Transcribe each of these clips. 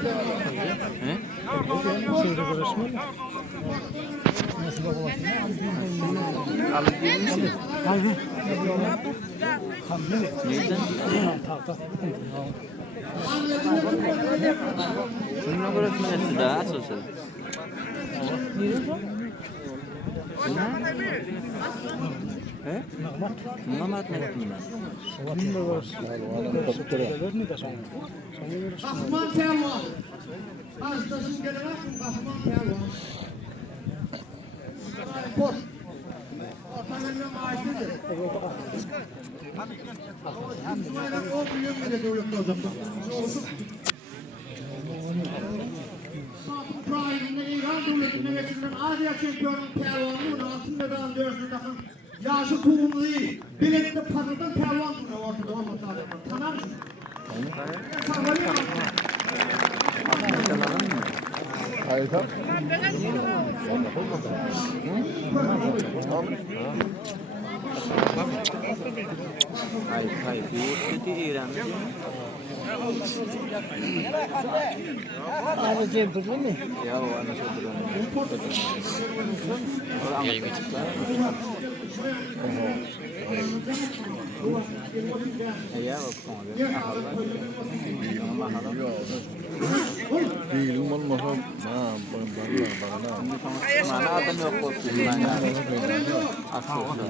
He? Alıp değil misin? Neyden? Şununla görüşmen etti daha asılsın. He? Mamat ne ettin ben? Kahraman Pervan. Hastasın gelemez mi Kahraman Pervan? Spor. Ortalarına maaşlıdır. Müslümanlar 10 milyon bile devlette o zaman. Prime'inde İran devletinde geçirilen Asya şampiyonu Pervan'ın altın medal dövüşünde yaşı tohumlu değil. Bilekte patladan Pervan duruyor ortada olması lazım. Tanır mısın? Hayır. Hayır. Bu kötü İran'da değil mi? Abi cebir mi? Ya o anlaşıldı. Orada anlaşıldı. Ya o konuda. Değilim olmasa bana. Mana adam yok olsun. Aslında.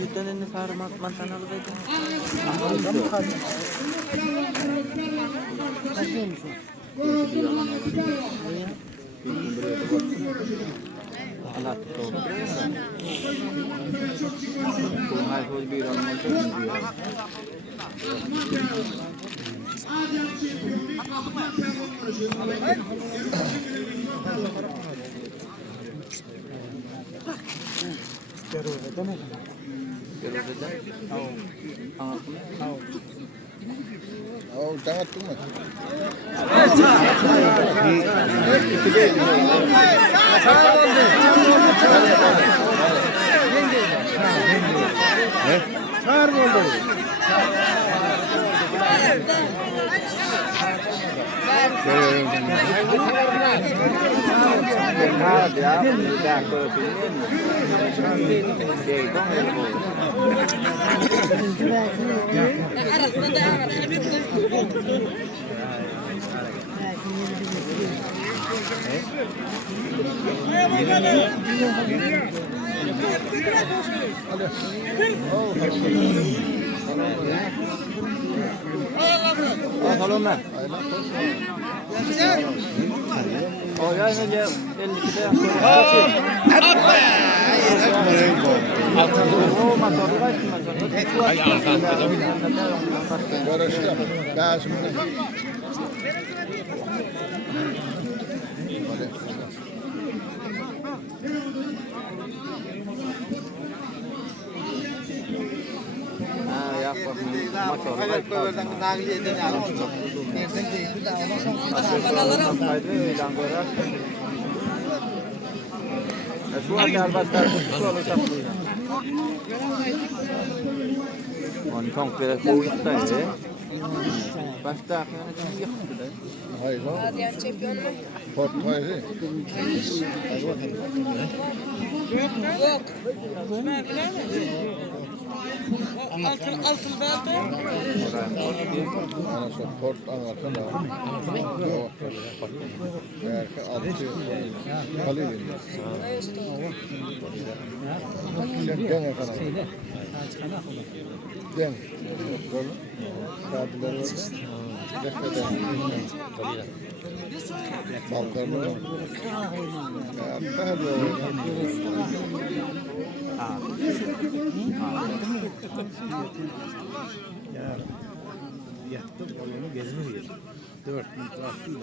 Yüzden farmat mantanalı dedi. Allah tutuyor. Hayır, o bir anlamda diyor. Oh, jangan tuh mas. Salam ben. O ya ne diyor? 52'de. O motoru var mı? Ay Barışta. Ben şimdi. Hayır. Adrian şampiyon mu? Portföyü. Yok. Altın verdi. Ana support anlatın da. Yok. Belki altı kalıyor. Sen gene kadar. Gene. Böyle. Saatler var. Defeden. Saltarlı var. Hadi ya yattım onu gezmiyor. 4 mitrafıyla.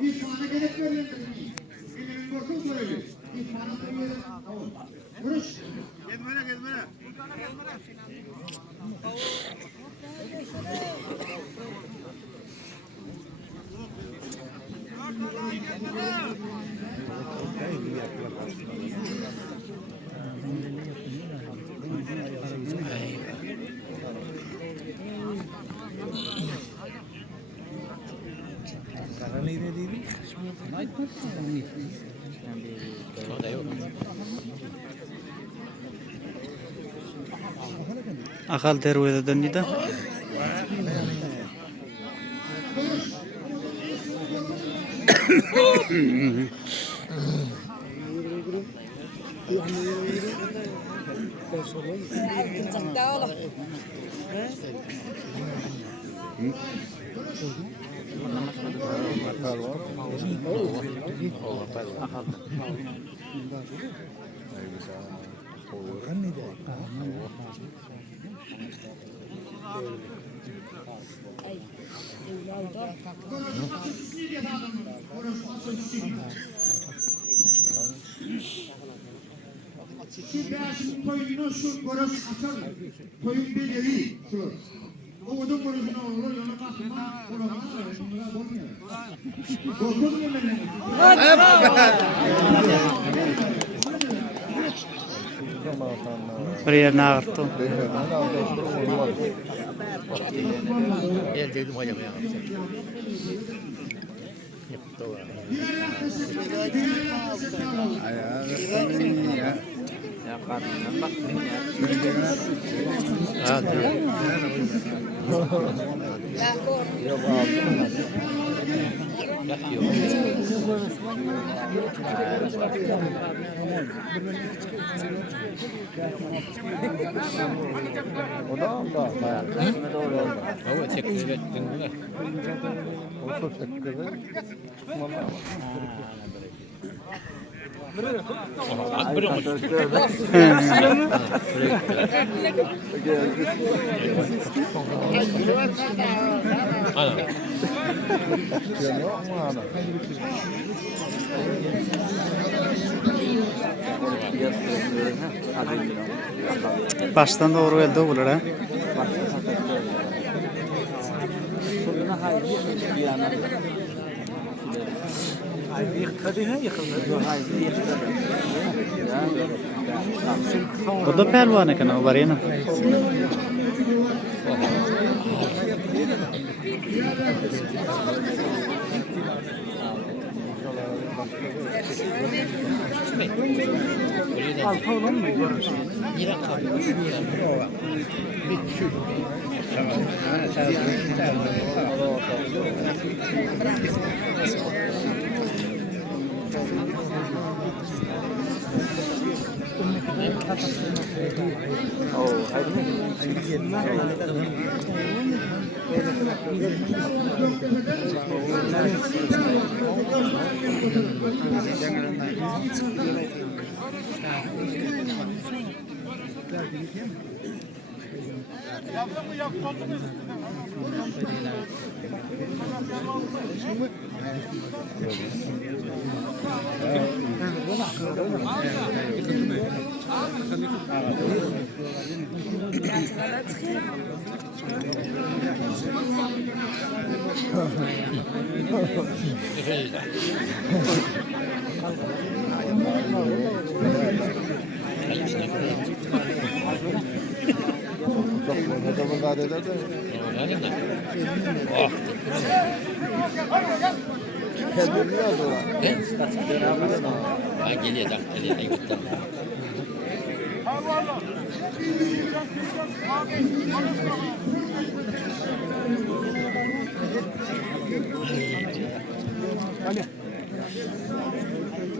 Bir tane gerek veriyor. Benim korkum söylüyor. Bir tane veriyor. Vuruş. Gezmene. Akal terwede nida. Dersin toyunu şu boros açar. Toyun beleri şu. O odun borosuna olur yana bakma. Olamaz. Bunlara bakmıyor. Korkun yemeğine. Bir yerine ağırttı. El dedim hocam ya. Ya karnından bak ya. Ha, O da Allah. Ama çekti ettin mi? O da teşekkür ederim. Baştan doğru elde olur ha. O da pelvan ekan o var yana. Altı olan mı? Yine kalıyor. Ne zaman daha eder de. Kendini yazıyorlar. Ha geliyor da geliyor.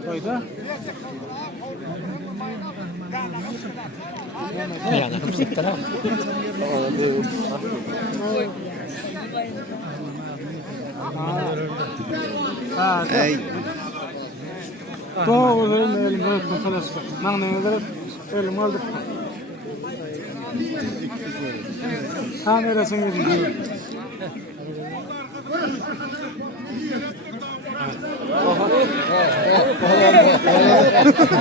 Koyda. Ya ne kapsın taraf. Hey. Doğru elim böyle konuşuyor. Ben ne kadar elim aldı. Kamerasını izliyor.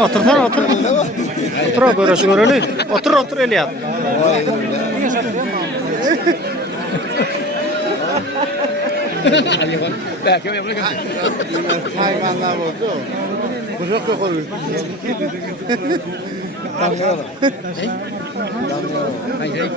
Otursan otur. Otur görüşü göreli. Otur Eliyat. Belki öyle yapacak. Hayvanlar oldu. Bırak yok olur. Damlıyor. Damlıyor. Hayır.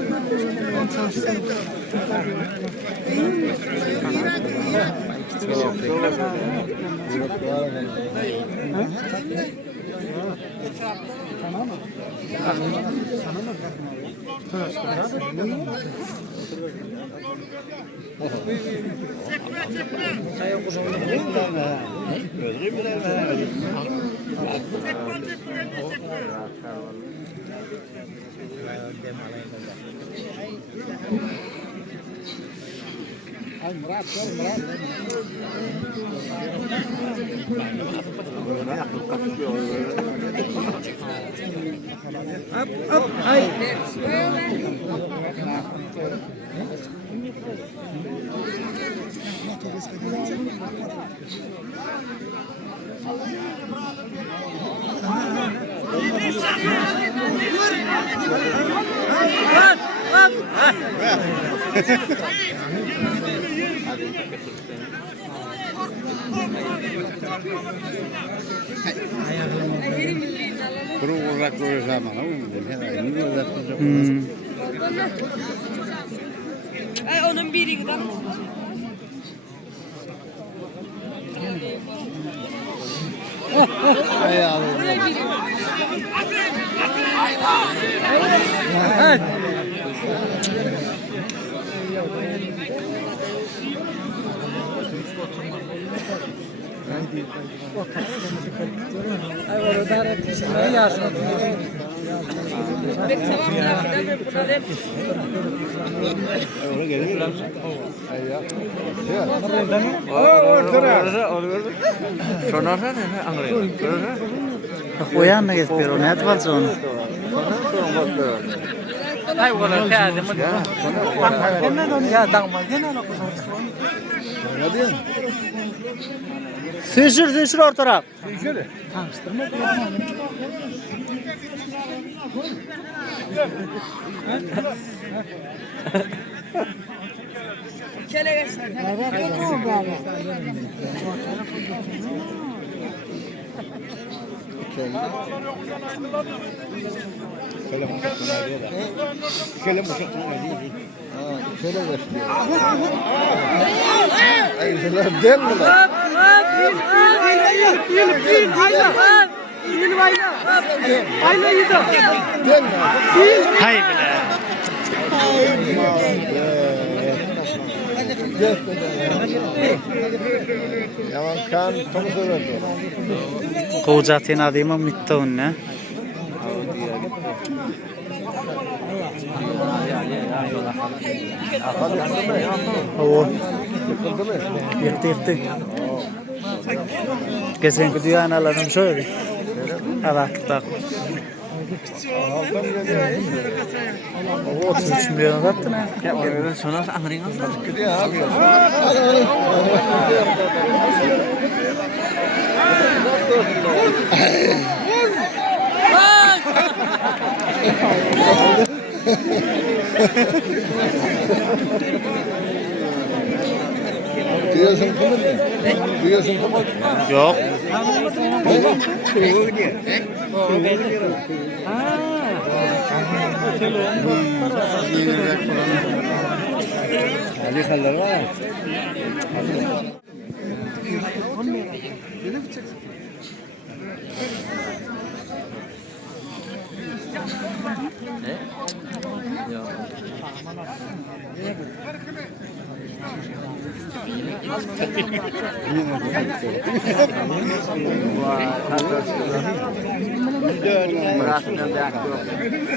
Kuru olarak böyle zaman Ay onun biri gider. Qo'yanni ketib ber, uni aytib olsa uni. Ay, bu kadar geldi mi? Ya dağma, gene ne kadar. Sür ortarak. Kele geçti. Şöyle gösteriyor. Ay şunlar değil mi lan? Değil mi? Hay bile. Yaman kan tomu söyledi. Qo'jatin adima mitta unne. O. Yıktı. Geçenki düğanalarım şöyle. Evet, tak. O 33 milyon attı ne? Sonra anlayın mı? Gidiyor abi. Duyuyorsun bunu mu? Duyuyorsun bunu mu? Yok. Ali kallar var ya.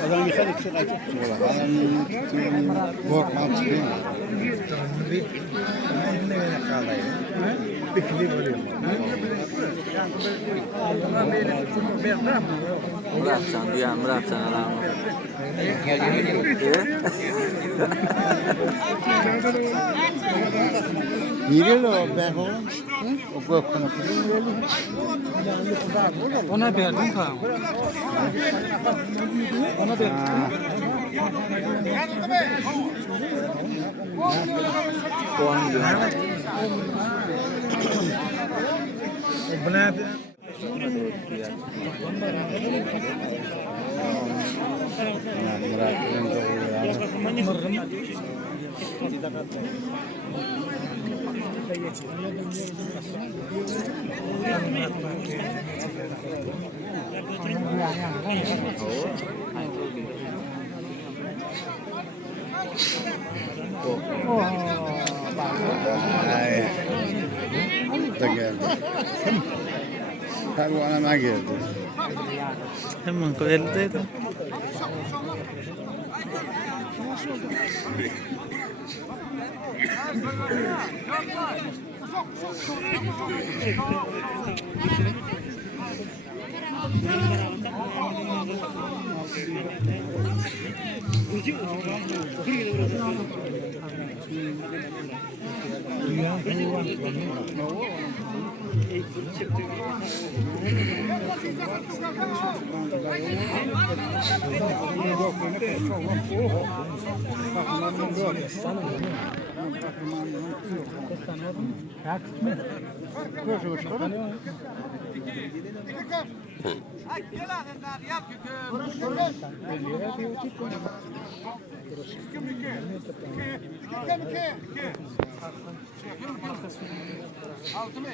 Adam yıkadık şu kaçıp korkmam çıkıyor. Merapsan alam. Yürü o ben oğlum. O korkuna kızım. Ona verdim tamam. Ona verdim. Da geldi. Tabii anama geldi. Hemen koyalım. Al bunu.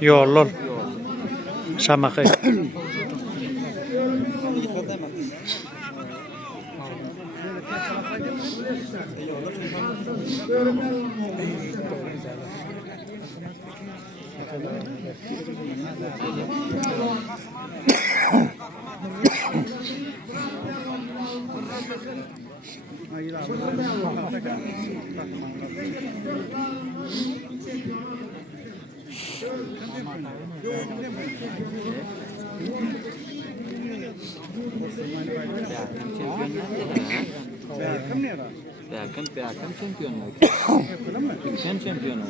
Yollol. Samakay. Piakan champion mo. Sen champion mo.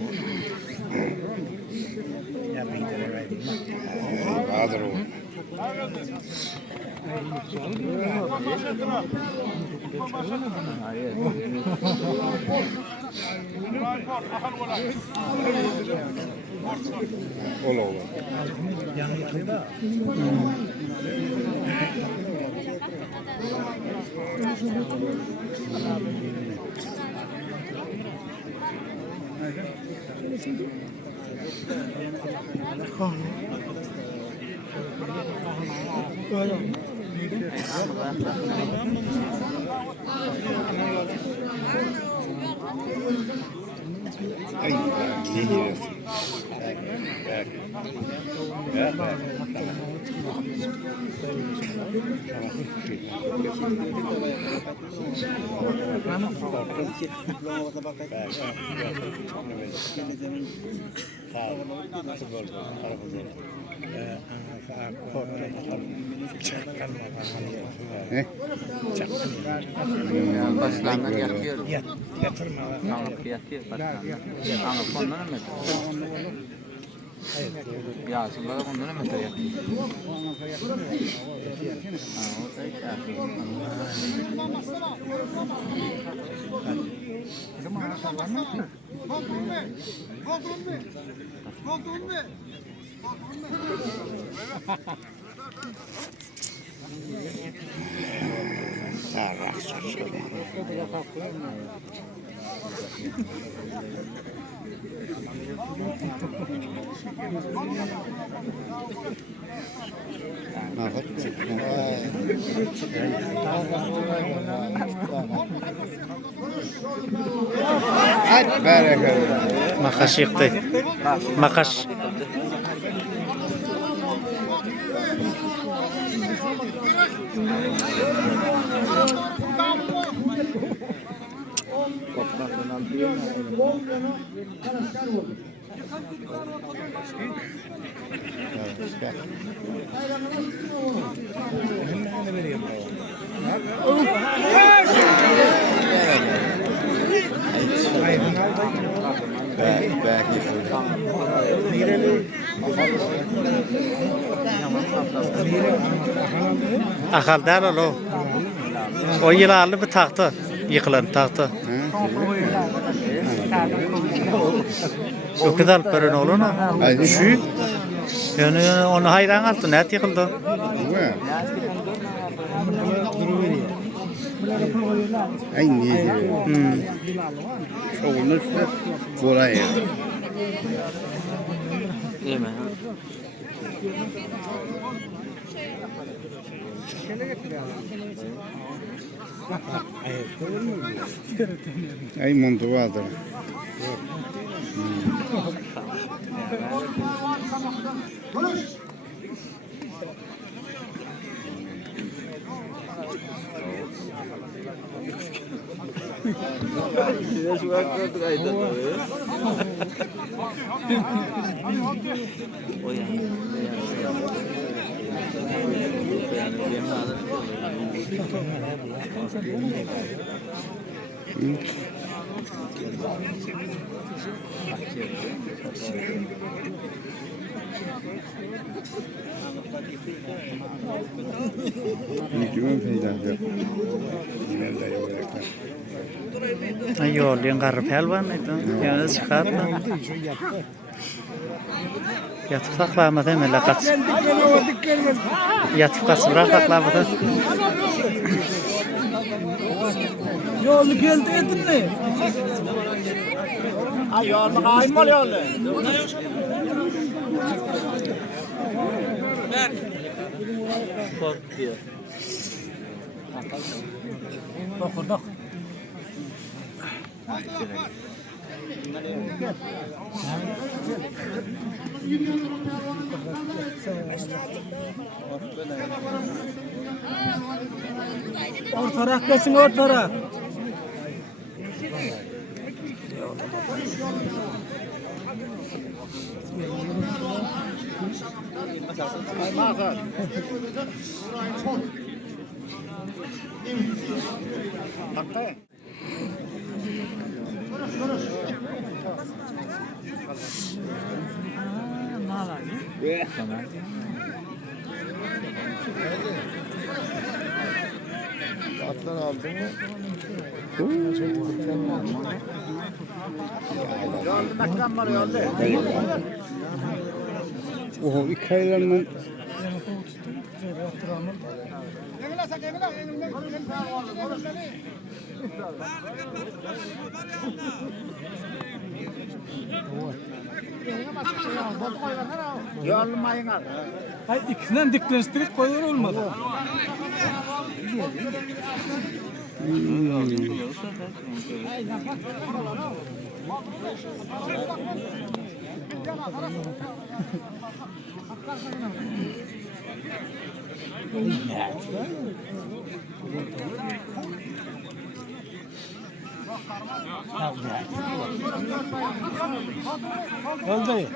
Bahadır o. Ola ola. Ay, ne yiyorsun? Başlarından yatıyor. Yatırma. Yatıyor başlarından. Ama ondan mı? Ya sonra ondan mı yatıyor? O da Hadi bereket. Makaş yıktı. Makaş. Akal değil o. O yılanlı bir tahtı. Yıkılan tahtı. O kadar pırın olur mu? Şu. Yani onu hayran altı. Ne yıkıldı? Ay niye diyor? Çoğunluk buraya. Değil mi? Ay montu vardır. Mükemmel feydadır. Nerede yok? Yol yang pelvan itu. Yani çıkardı. Yatıp saklamadı hemen lakat. Yatıp kasıbırak saklamadı. Yolu geldi edin mi? Ay yolma kaymal yolu. Korkuyor. Dokurduk. Ortarak kesin ortarak. Atlar aldı mı? Oho, iki aylarla Ay ikisinden dikleştirip koyuyor olmadı. Öldü.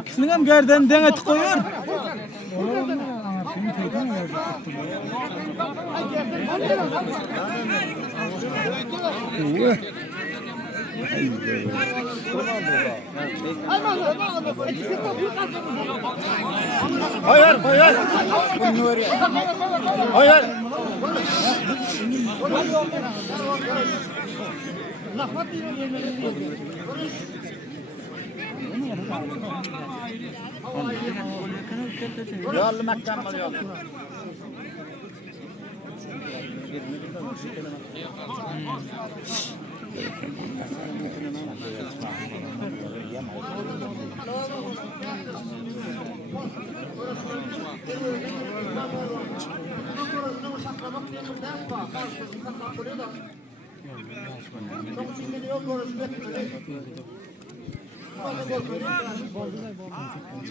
İkisini hem gerden denet koyuyor. Hayır, hayır. Bunu ver ya. Hayır. Yollu makam var yollu.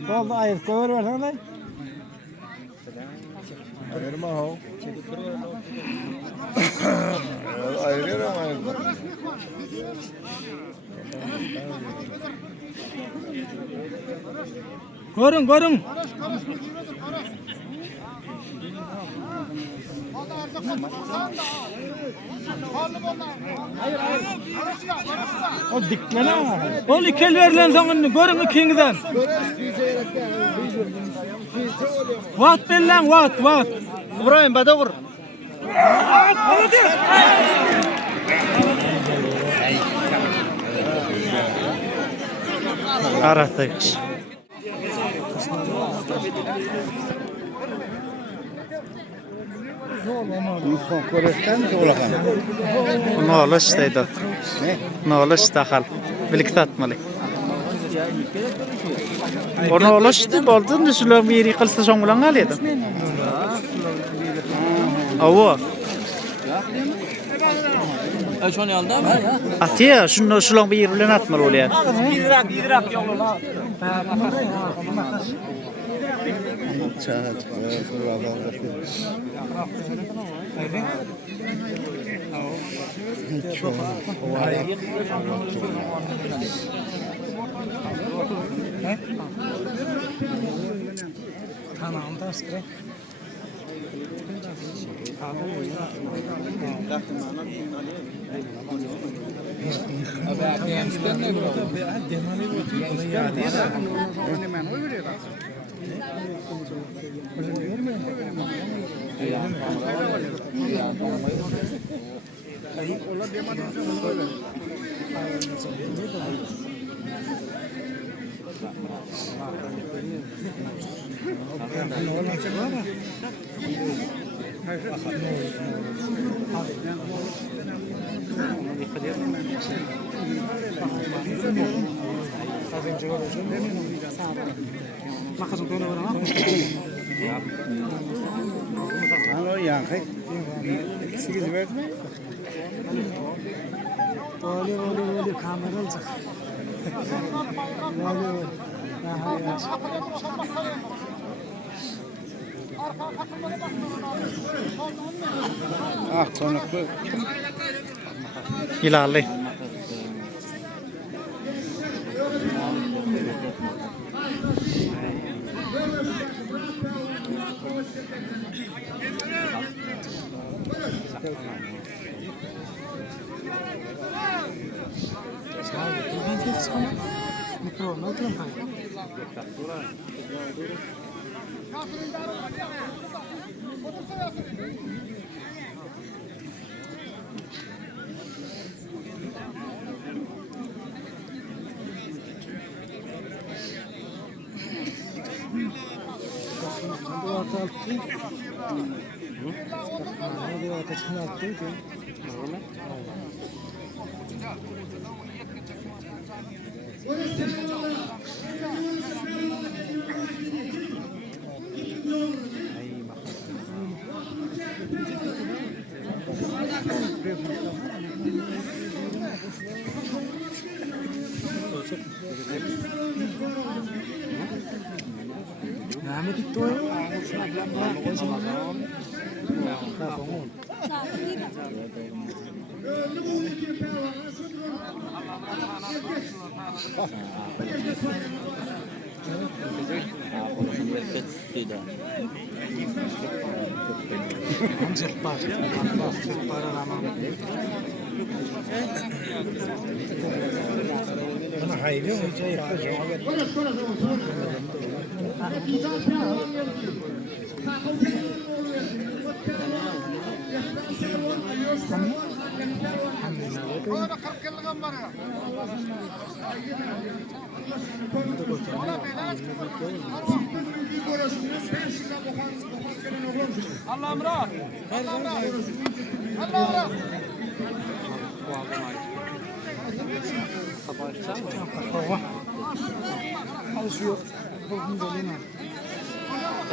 Oldu ayırtta ver lan. Ayırma o. Ayırıyorum ayırma. Görün. O diklene. Ol ikel verilen sonunu görün ikingizden. Vat bellan vat. İbrahim bada vur. Aratık. Son korestan olakan. Nolaş deydi. Nolaş dahal. Bilik tatmalı. Onu olaştı boldun da şulan bir yeri kılsa şoň bilen galýady. Awa. Şonu aldı mı? Atya şulan bir yeri bilen atmaly bolýar. Yedirak yoluna. Çağat. Tamam da sıra. Ano yang kay. Sigiz verme. Öyle kamera alacak. Ah konuklu. İlerle.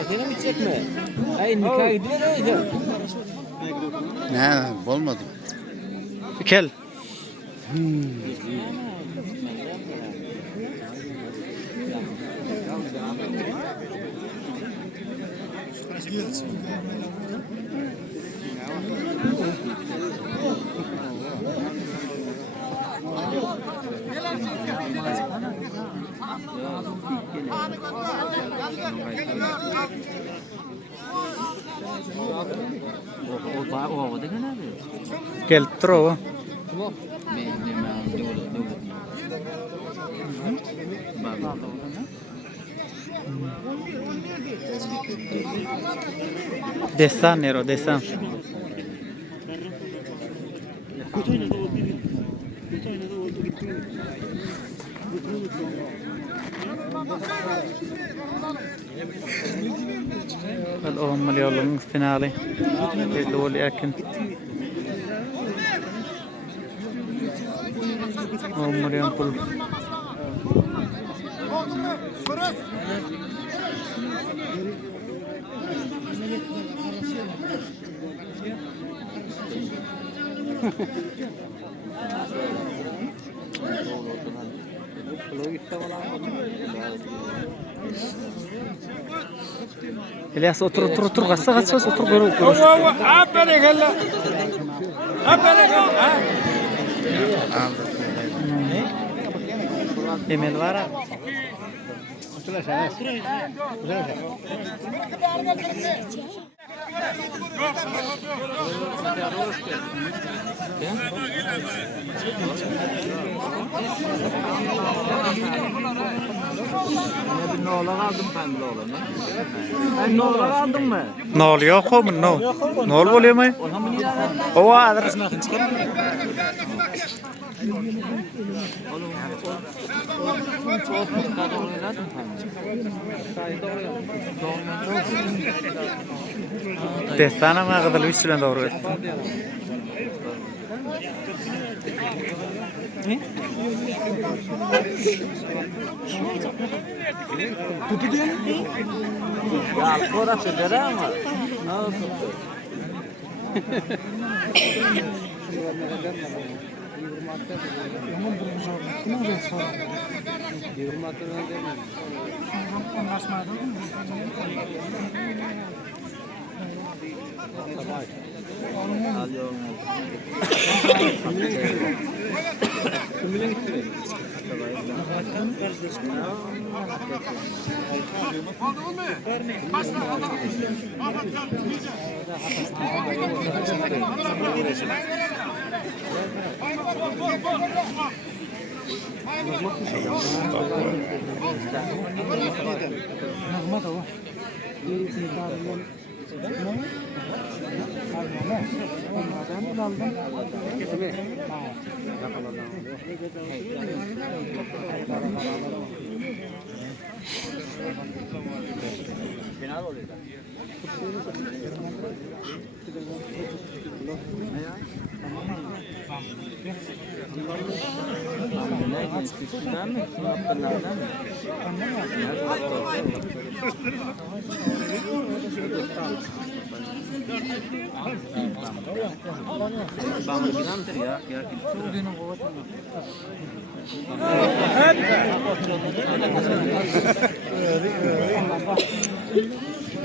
Seni mi çekme? Ay nikah gidiyor ya. Ne, olmadı. Kel. Kel tro. Desan nero desan. الأم اليوم فينالي الأول أكن أم اليوم كل İlyas otur gassa otur görüp. Aferin hella. Aferin ha. Emel var. Ne oluyor komun ne? Ne oluyor mu? O var. Destana mı kadar üstüne doğru. Tutu diyor mu? Ya orası dere ama.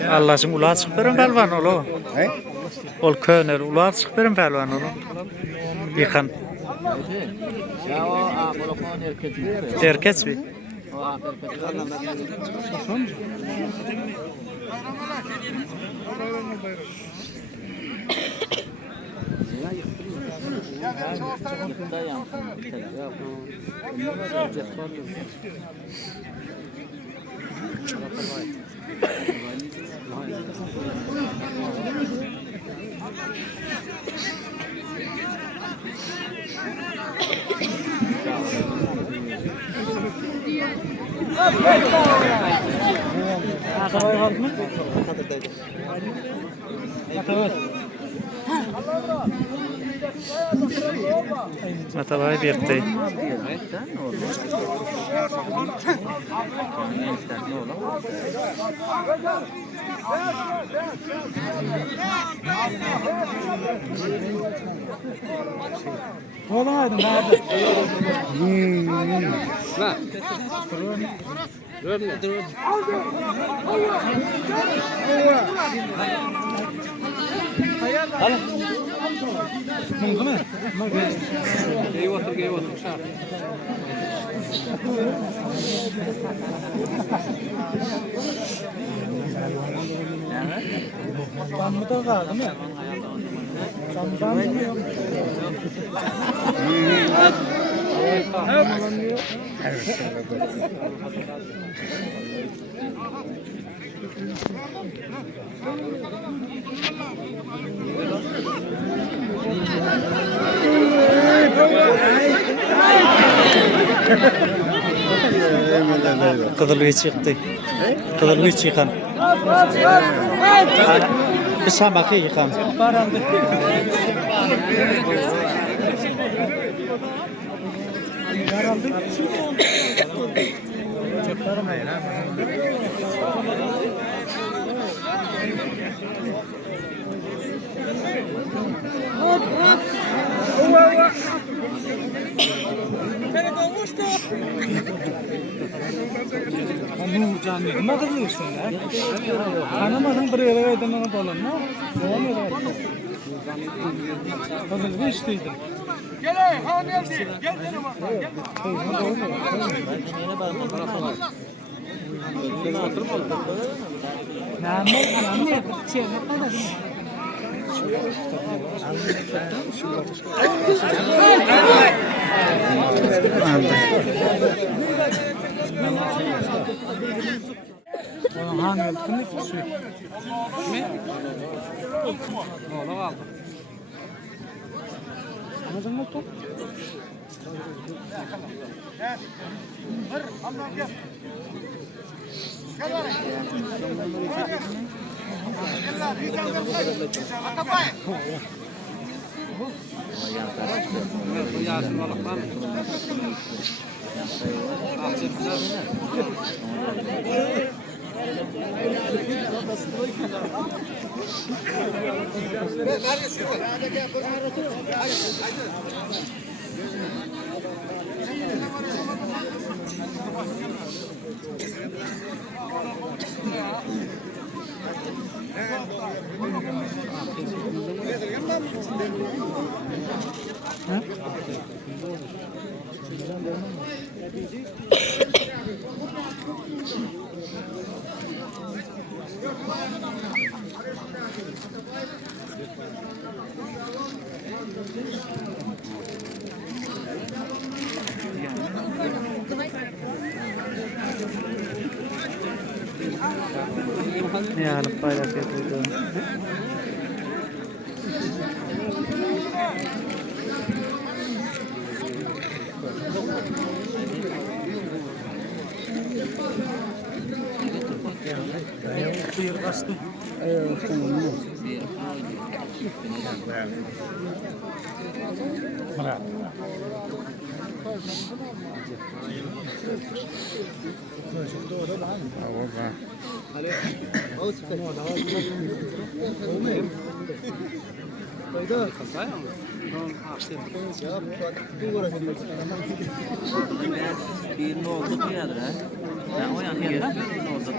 Allah'ım ulağa çıkıp verin pelvan oğlum. He? Ol köner ulağa çıkıp verin pelvan oğlum. Yıkan. Ya o abolokon erkek. Erkek mi? O Atabay berdi. Oğlum aydın nerede? Mumkin mi? Tamı da kaldı mı? Tamam mı? Kızılgıç çıktı. Kızılgıç yıkan. Bir şambakı yıkan. Nurcan nima qilyapsan lan? Qanamading bir yere aytmana bolamni. Davom etadi. Qizilga ishtaydi. Kelay, ha geldi. Gel dedim bak. Ya alıp paylaş yapıyordu. Bir oldu diyorlar. Ya o yan yerden oldu.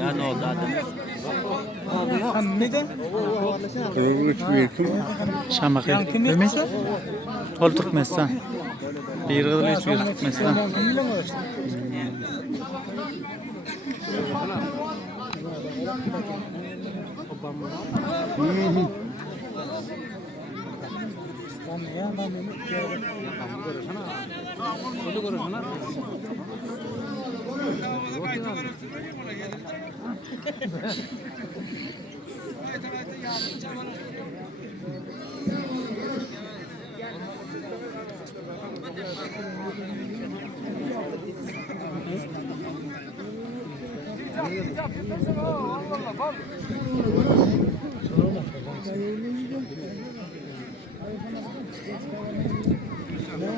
Ya ne oldu adam? Kızılgıç büyüktüm. Şambakı. Bilmeysen? Ol Türkmenistan. Bir Kızılgıç bir Türkmenistan.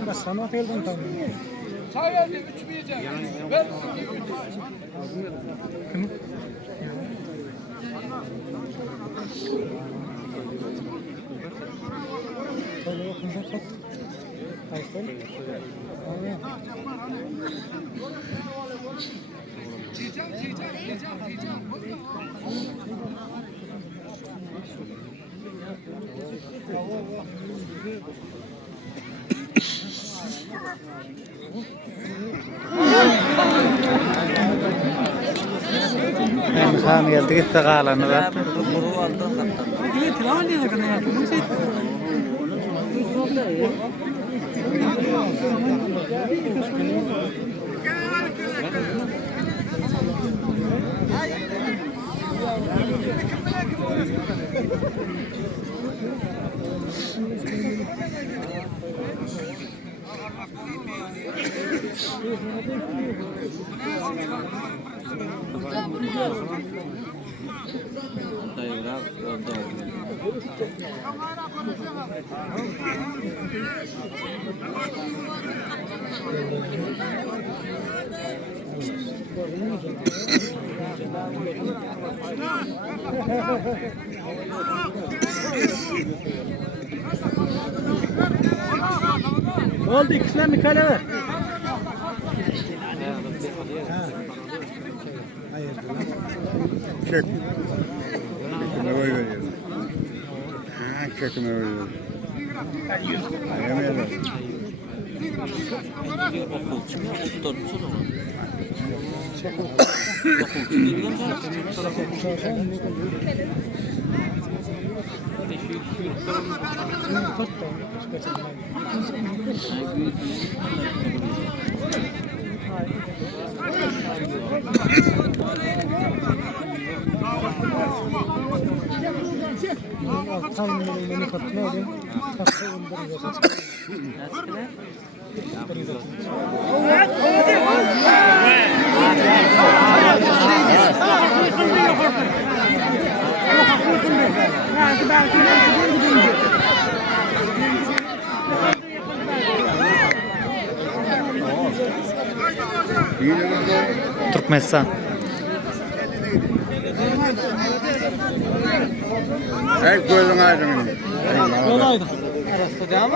Ben sana telefon tamam. Çay verdim, 3 yiyeceğim. Ver. Böyle okunca çok. Ayıplı. İnsan geldi gitti kalanı da. Kuru aldım hatta. Diye tilavan diye kadar yaptım. Şey. Dayı biraz öldü. Oldu ikisinden bir kale ver. Çek. Çekime oy veriyor. Ha, çekime oy veriyor. Yemeyelim. Okul çıkıyor. Doktor musun o? Okul çıkıyor. Tam beni katına alayım. Kasaya indiriyorsun. Türkmenistan. Hey, gözün aydın. Kolaydı. Arası devam.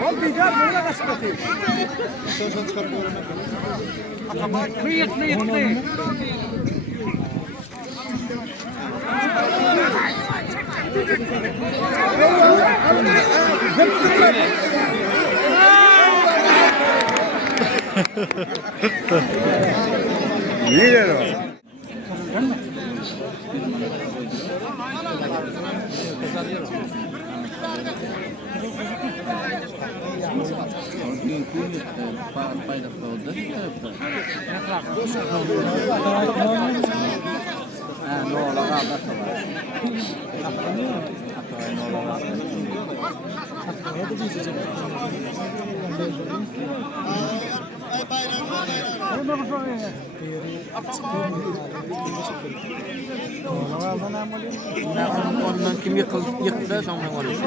Hop bir daha böyle kaçıp atayım. Kıyık. Niye geliyor? Payda oldu. No, la gata. Ondan kim yıktı sonra orası.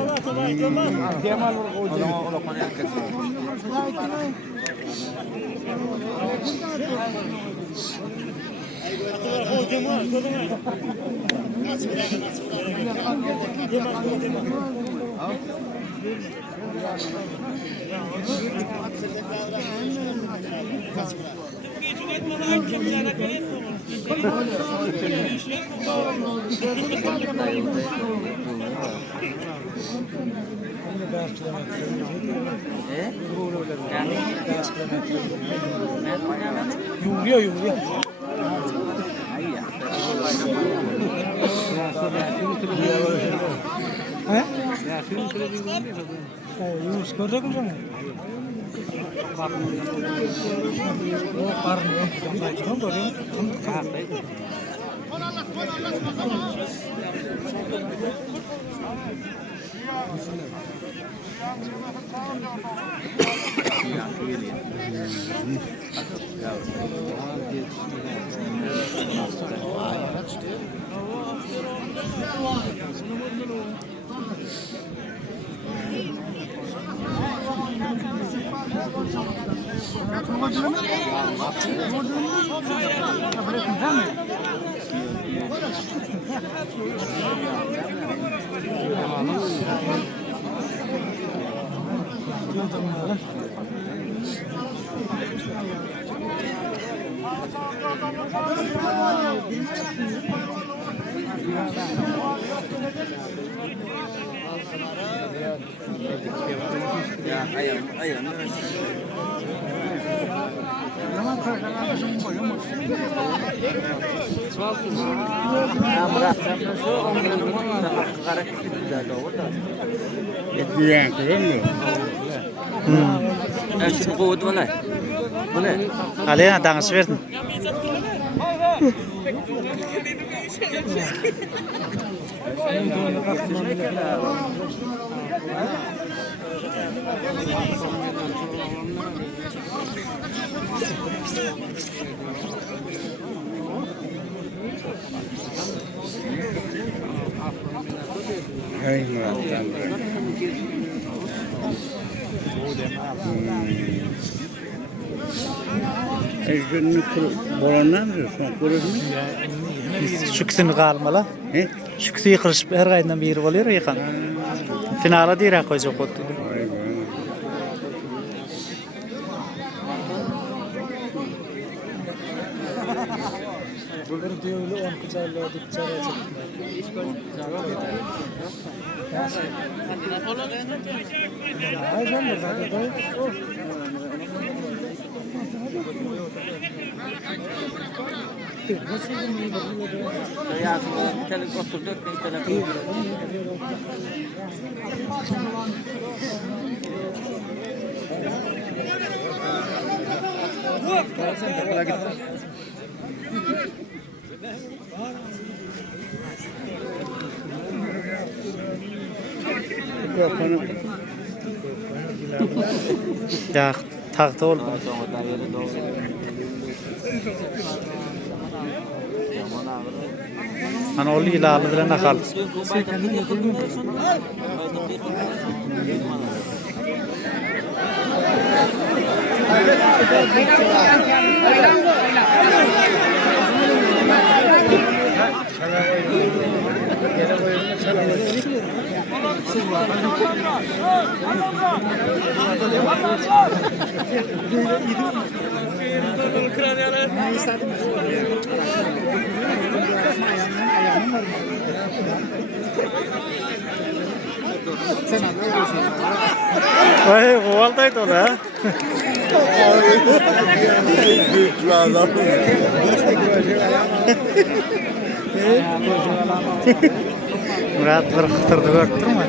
O zaman o lokmanı yakın. Yürüyor. He? Yunus görecek misin? O karnı yok. Güven kırılmıyor. Şunu kovdu bana. Bu ne? Alena danış verdin. Hey Murat'tan bırak. Şunu borandan mı son kurur mu? Şu kısını kalmalı. He? Şu kısıyı kırışıp her ayından biri oluyor yıkan. Finala direkt koyacak oldu. Vay be. Bir diyorlu 10 kucayla dikçara Hayatımda bir tane oturduk, bir tane kıyım. Ya tahtı oldu. Ana ol ilalı bilen akal. Vay, kovaltaydı o da. Büyük bir adam. Murat bir kıtırdı gördün mü?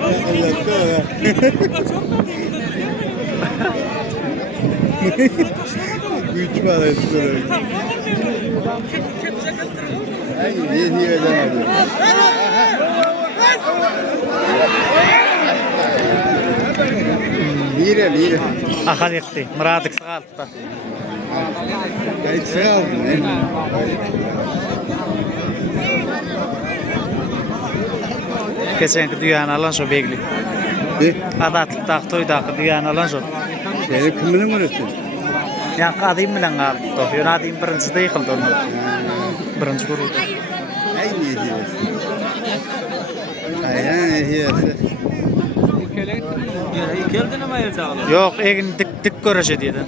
Büyük bir adam. Yedi edemedi. Lire. Akal yıktı. Murat'ık sıkaldı da. Hiç şey aldın. Geçenki dünyanı alan şu begli. Adatlık taktoydaki dünyanı alan şu. Seni kimini mi öğretin? Yani kadıyım bilen kaldı. Yön adıyım birinci de yıkıldı onu. Birinci kuruldu. Ay ne diyesi? Aynen ne diyesi? Geldin ama el sağlam. Yok, egin dik görüşe dedi.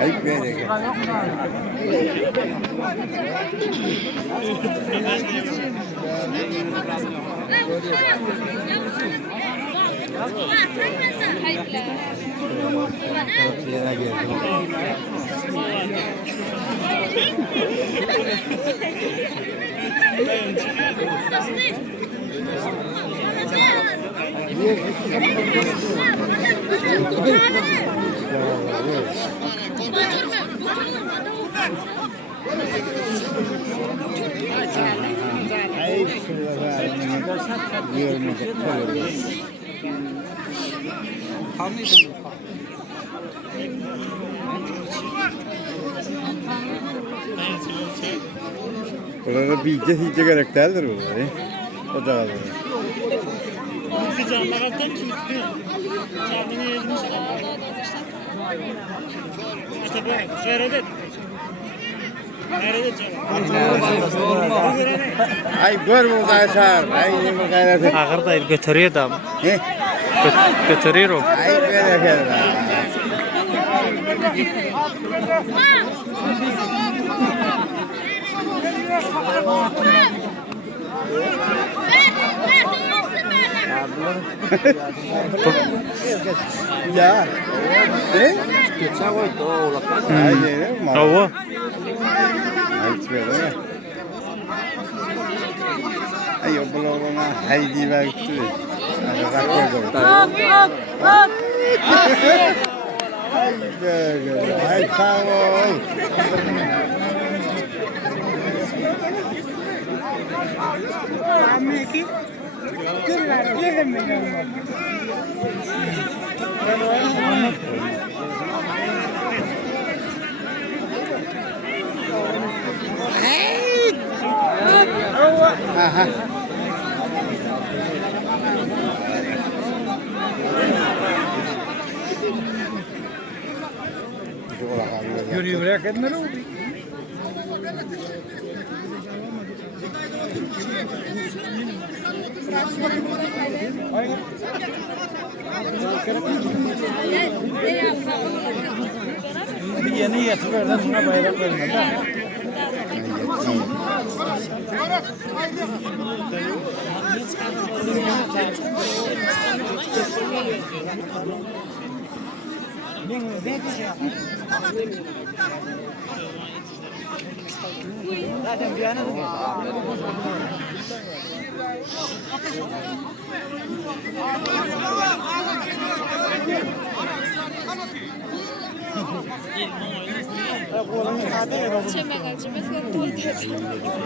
Ayıp böyle. Burada bir iyice karakterdir burada. O da var. Ay görmüyor zaten. Ay ne gayret. Ağır değil götürüyor da. He? Götürüyor o. Ay böyle gel. Ya. Ne? Geçen koydu o ulaklar. Ay ne? Bravo. Ay böyle. Ay o bloguna haydi verdi. Ay böyle. Ay sağ ol. Aha. Yürüyüp bırak etmeli mi? Bir yeni yatırırlar buna bayrak vermez ha. Ne Zaten bir yana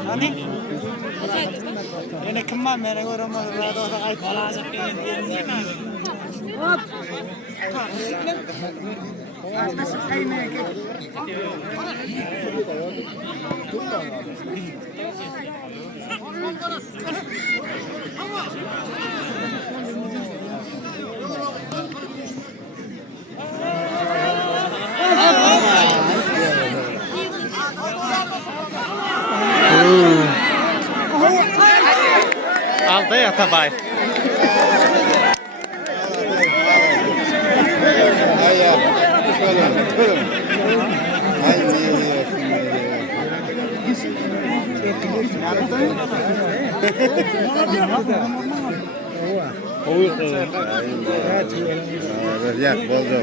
hani? Yine kim var beni göremez. Aldı ya tabay. Ay ya. Kırım. Ay ne yiyorsun ya? Boldu.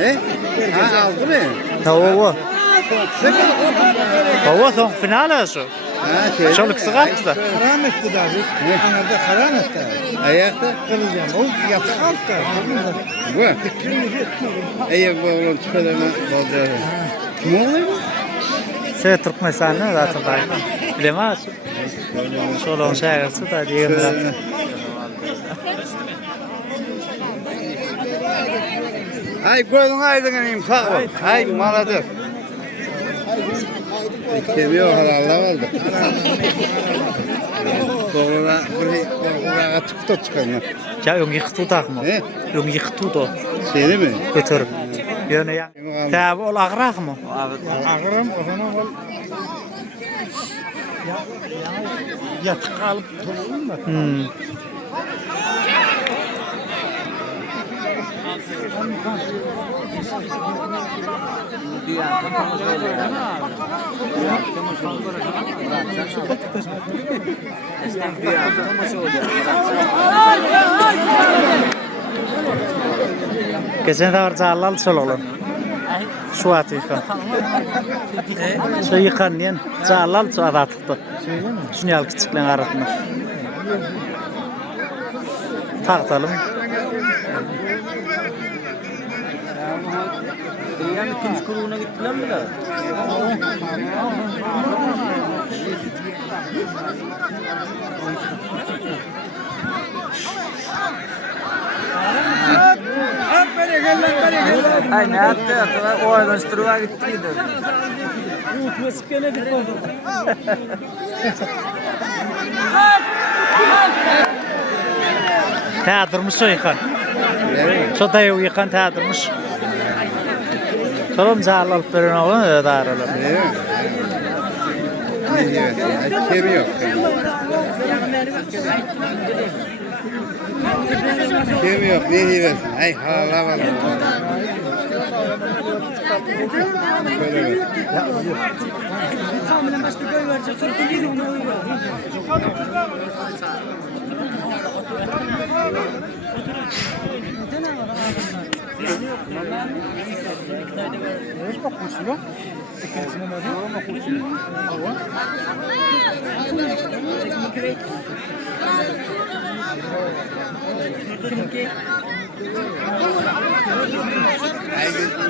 Ne? Ha aldı mı? Tavuğu. Tavuğu son finale şu. Ha Çoluk sıkattı. Haram etti David. Anarda haram etti. Ayakta. Kılacağım. O yatık altta. Bu. Ey bu oğlum çıkalım boldu. Kim oluyor? Sen Türkmenistan'ı zaten bay. Bilemez. Şolun şehirsi da diyeyim. Ay gözün aydın sağ ol. Ay maladır. Kemiyor Allah oldu. Doğruğa çıktı çıkanlar. Ya yung yıktı da mı? He? Yung yıktı da. Şeyli mi? Götür. Yani ya. Tabi ol ağırak mı? Ağırım o zaman ol. Yatık alıp durulun da. Geçen de var callal sololun. Şu atı yıkan. Şu yıkan diyen callal şu atı atıktı. Şunu yal küçüklen aratma. Taktalım. Yani ikinci kuruluğuna gittiler mi de? Ay ne yaptı? O aydan şuruğa gittiydi. Teadırmış o yıkan. Şu da yıkan teadırmış. Solum callal birin oğlum da dağıralım. Ne diyorsun? Kemi yok. Kemi yok. Ne diyorsun? Ay halala var. Böyle.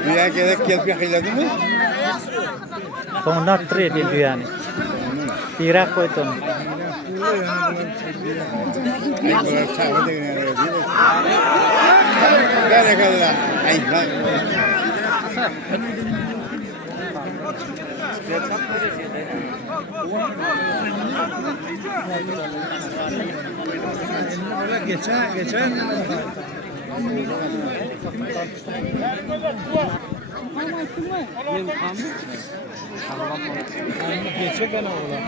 Dünya gerek gelip yakaladı mı? Bunlar tre diyor yani. Dirak koydum. Ay bunlar çağırdı yine öyle değil mi? Gel yakaladı. Ay bak. Geçen. Geçe bana oğlan.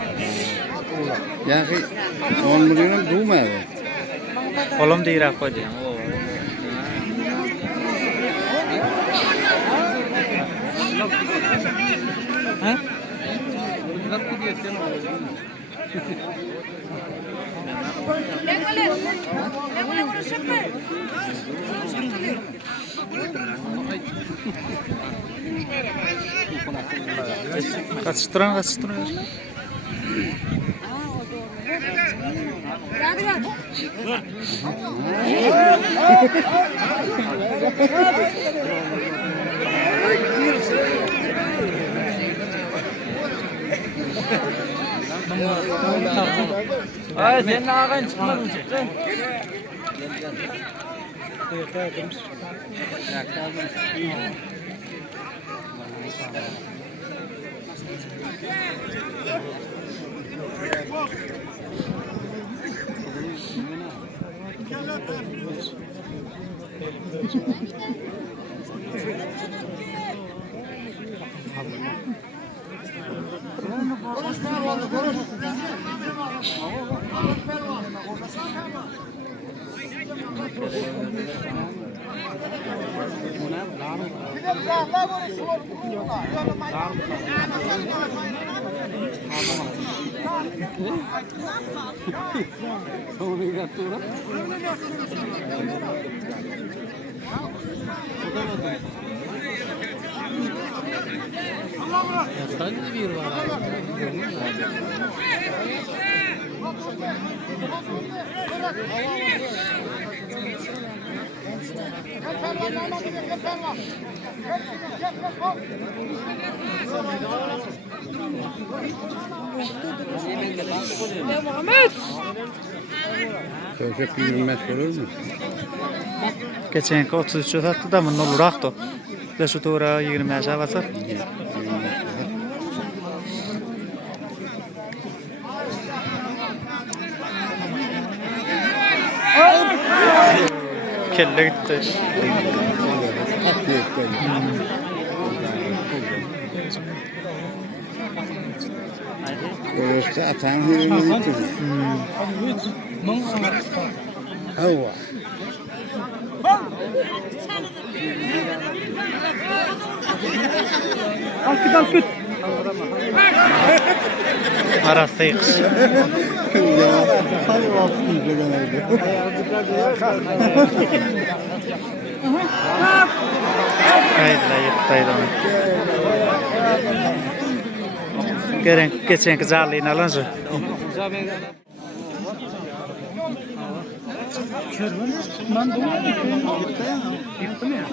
Ya ki 10 milyonum durmadı. Oğlum dirak koydum. Ha? Kaçtıran. Ay sen ağagan çıkmadın çıktın. Ya Muhammed. Köşek yürümez olur mu? Geçenki 33 ötüttü da bunun olur aktı. De şu doğru 20 aşağı basar. Kelle gitti. Orası atan hürümü gittirir. Hava. Alkıt. Arası yıkış. Haydi yıktaydı onu. Geçenki zarlıyını alınca. Ben de gittim ya.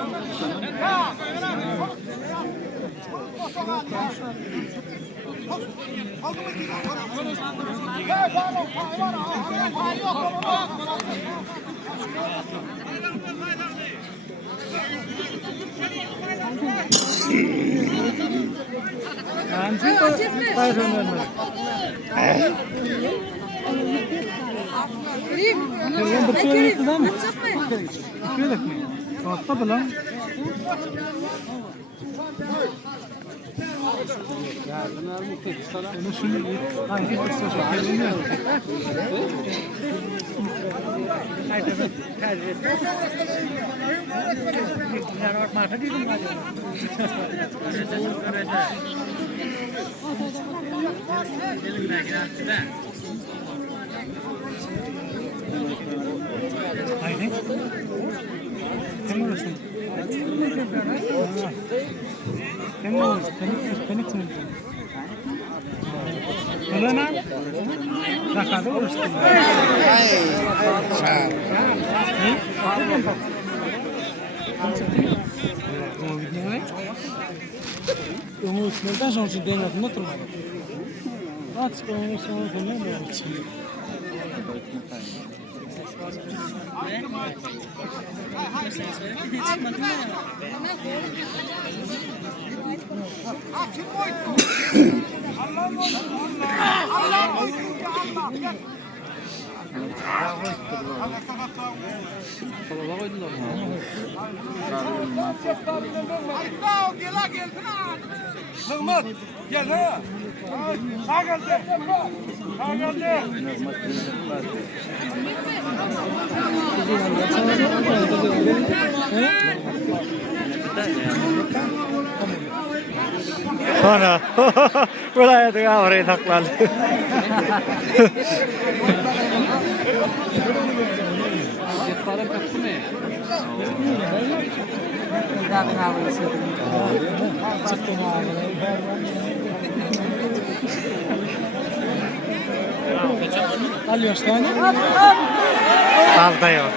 Hırmat gel ha. Sağ geldi. Sağ geldi. Ana. Vilayeti kavrayı taklandı. Çıktım abi. Alıyoruz tane. Aldı yok.